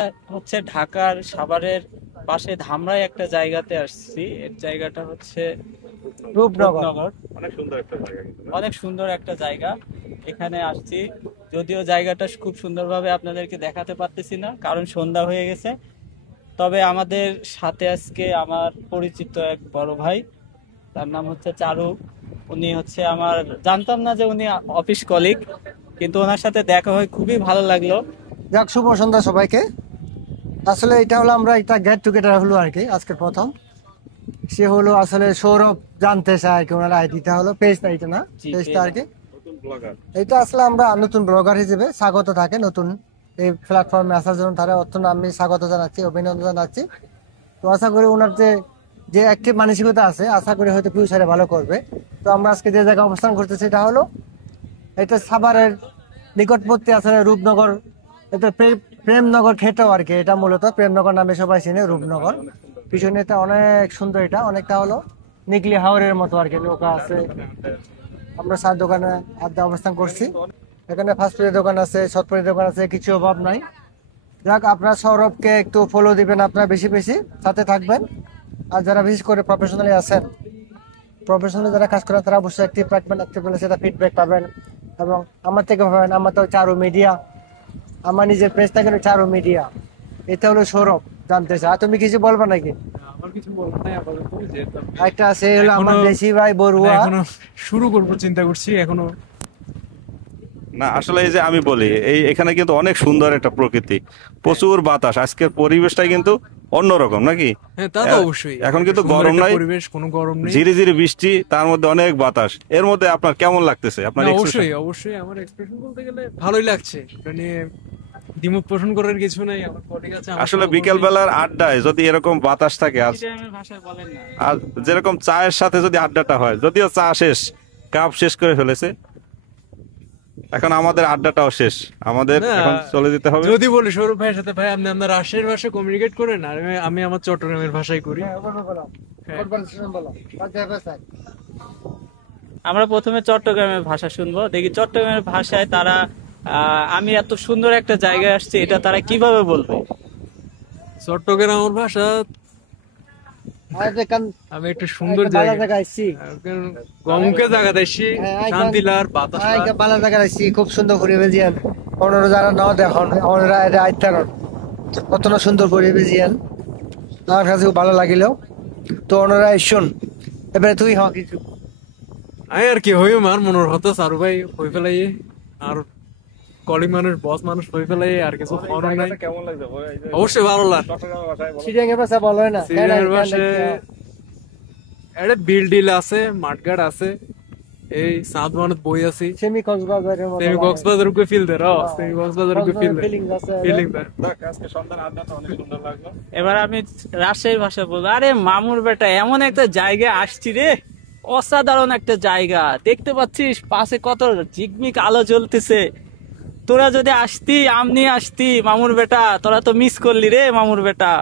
হচ্ছে ঢাকার সাভারের পাশে ধামরাই একটা জায়গাতে আসছি। এর জায়গাটা হচ্ছে রূপনগর। রূপনগর। অনেক সুন্দর একটা জায়গা কিন্তু না? অনেক সুন্দর একটা জায়গা। এখানে আসছি, যদিও জায়গাটা খুব সুন্দরভাবে আপনাদেরকে দেখাতে পারতেছি না কারণ সন্ধ্যা হয়ে গেছে। তবে আমাদের সাথে আজকে আমার পরিচিত এক বড় ভাই, তার নাম হচ্ছে চারু। উনি হচ্ছে আমার, জানতাম না যে উনি অফিস কলিগ, কিন্তু ওনার সাথে দেখা হয়ে খুবই ভালো লাগলো। যাক, শুভ সন্ধ্যা সবাইকে। আসলে এটা হলো আমরা একটা গেট টুগেদার হলো আর কি, আজকের প্রথম। সে হলো আসলে সৌরভ জানতে চায় আর কি, ওনার আইডিটা হলো পেজটা, এটা না জি, পেজটা আর কি। নতুন ব্লগার। এটা আসলে আমরা নতুন ব্লগার হিসেবে স্বাগত থাকে নতুন এই প্ল্যাটফর্মে আসার জন্য, তারা অত্যন্ত আমি স্বাগত জানাচ্ছি, অভিনন্দন জানাচ্ছি। তো আশা করি ওনার যে যে অ্যাক্টিভ মানসিকতা আছে, আশা করি হয়তো ফিউচারে ভালো করবে। তো আমরা আজকে যে জায়গায় অবস্থান করতেছি এটা হলো, এটা সাভারের নিকটবর্তী আসলে রূপনগর। এটা প্রেমনগর খেতেও আর কি, এটা মূলত প্রেমনগর নামে সবাই চিনে রূপনগর। পিছনে এটা অনেক সুন্দর, এটা অনেকটা হলো নিকলি হাওরের মতো আর কি, নৌকা আছে। আমরা চার দোকানে আড্ডা অবস্থান করছি। এখানে ফাস্টফুডের দোকান আছে, শর্টফুডের দোকান আছে, কিছু অভাব নাই। যাক, আপনারা সৌরভকে একটু ফলো দিবেন, আপনারা বেশি বেশি সাথে থাকবেন। আর যারা বিশেষ করে প্রফেশনালি আছেন, প্রফেশনালি যারা কাজ করেন, তারা অবশ্যই অ্যাক্টিভ রাখবেন, অ্যাক্টিভ করলে সেটা ফিডব্যাক পাবেন। এবং আমার থেকে পাবেন, আমার তো চারু মিডিয়া, আমার নিজের পেজ থাকে চারু মিডিয়া। এটা হলো সৌরভ জানতে চাই। আর তুমি কিছু বলবা নাকি? আমার কিছু বলার নাই আপাতত, যেহেতু একটা আছে হলো আমার এখনো- দেশি ভাই বড়ুয়া। এখনো শুরু করবো চিন্তা করছি এখনো। না আসলে এই যে আমি বলি, এখানে কিন্তু অনেক সুন্দর একটা প্রকৃতি, প্রচুর বাতাস, আজকের পরিবেশটাই কিন্তু অন্যরকম নাকি? হ্যাঁ, তা তো অবশ্যই। এখন কিন্তু সুন্দর গরম একটা নাই, পরিবেশ, কোনো গরম নেই। ঝিরি ঝিরি বৃষ্টি, তার মধ্যে অনেক বাতাস। এর মধ্যে আপনার কেমন লাগতেছে? আপনার না, expression? অবশ্যই অবশ্যই আমার এক্সপ্রেশন বলতে গেলে ভালোই লাগছে। এটা নিয়ে দ্বিমত পোষণ করার কিছু নাই। আমার ঠিক আছে, আসলে বিকেল বেলার আড্ডায় যদি এরকম বাতাস থাকে, আর চিটাগাংয়ের ভাষায় বলেন না। আর যেরকম চায়ের সাথে যদি আড্ডাটা হয়, যদিও চা শেষ, কাপ শেষ করে ফেলেছে, এখন আমাদের আড্ডাটাও শেষ, আমাদের না, এখন চলে যেতে হবে। যদি বলি সৌরভ ভাইয়ের সাথে, ভাই আপনি আপনার রাজশাহীর ভাষায় কমিউনিকেট করেন, আর আমি আমার চট্টগ্রামের ভাষায় করি। হ্যাঁ। আমরা প্রথমে চট্টগ্রামের ভাষা শুনবো, দেখি চট্টগ্রামের ভাষায় তারা আমি এত সুন্দর একটা জায়গায় আসছি এটা তারা কিভাবে বলবে। চট্টগ্রামের ভাষা আমি একটা সুন্দর জায়গা, গমকে জায়গা দেখছি, শান্তিলার বাতাস। বালা জায়গা আছি, খুব সুন্দর পরিবেশ জিয়ান। ওনারা যারা নাও দেখুন, ওনারা এটা আইতার কত না সুন্দর পরিবেশ জিয়ান, আমার কাছে খুব ভালো লাগিল। তো ওনারা শুন, এবারে তুই হ কিছু। আমি আর কি হই, আমার মনের হতো সারু ভাই হয়ে ফেলাই, আর কলিগ মানুষ, বস মানুষ হয়ে ফেলাই, আর কিছু ফোন নাই। কেমন লাগছে? অবশ্যই ভালো লাগে। চিটাং এর ভাষা বলো না, সিরিয়ার পাশে একটা বিল ডিল আছে, মাঠঘাট আছে, এই সাত মানুষ বই আছি। সেমি কক্সবাজারের মতো সেমি কক্সবাজার কে ফিল দে সেমি কক্সবাজার কে ফিল দে ফিলিংস আছে। ফিলিং দে। আজকে সন্ধ্যার আড্ডাটা অনেক সুন্দর লাগলো। এবার আমি রাজশাহীর ভাষা বলবো, আরে মামুর বেটা এমন একটা জায়গায় আসছি রে, অসাধারণ একটা জায়গা। দেখতে পাচ্ছিস পাশে কত ঝিকমিক আলো জ্বলতেছে। তোরা যদি আসতি, আমনি আসতি মামুর বেটা, তোরা তো মিস করলি রে মামুর বেটা।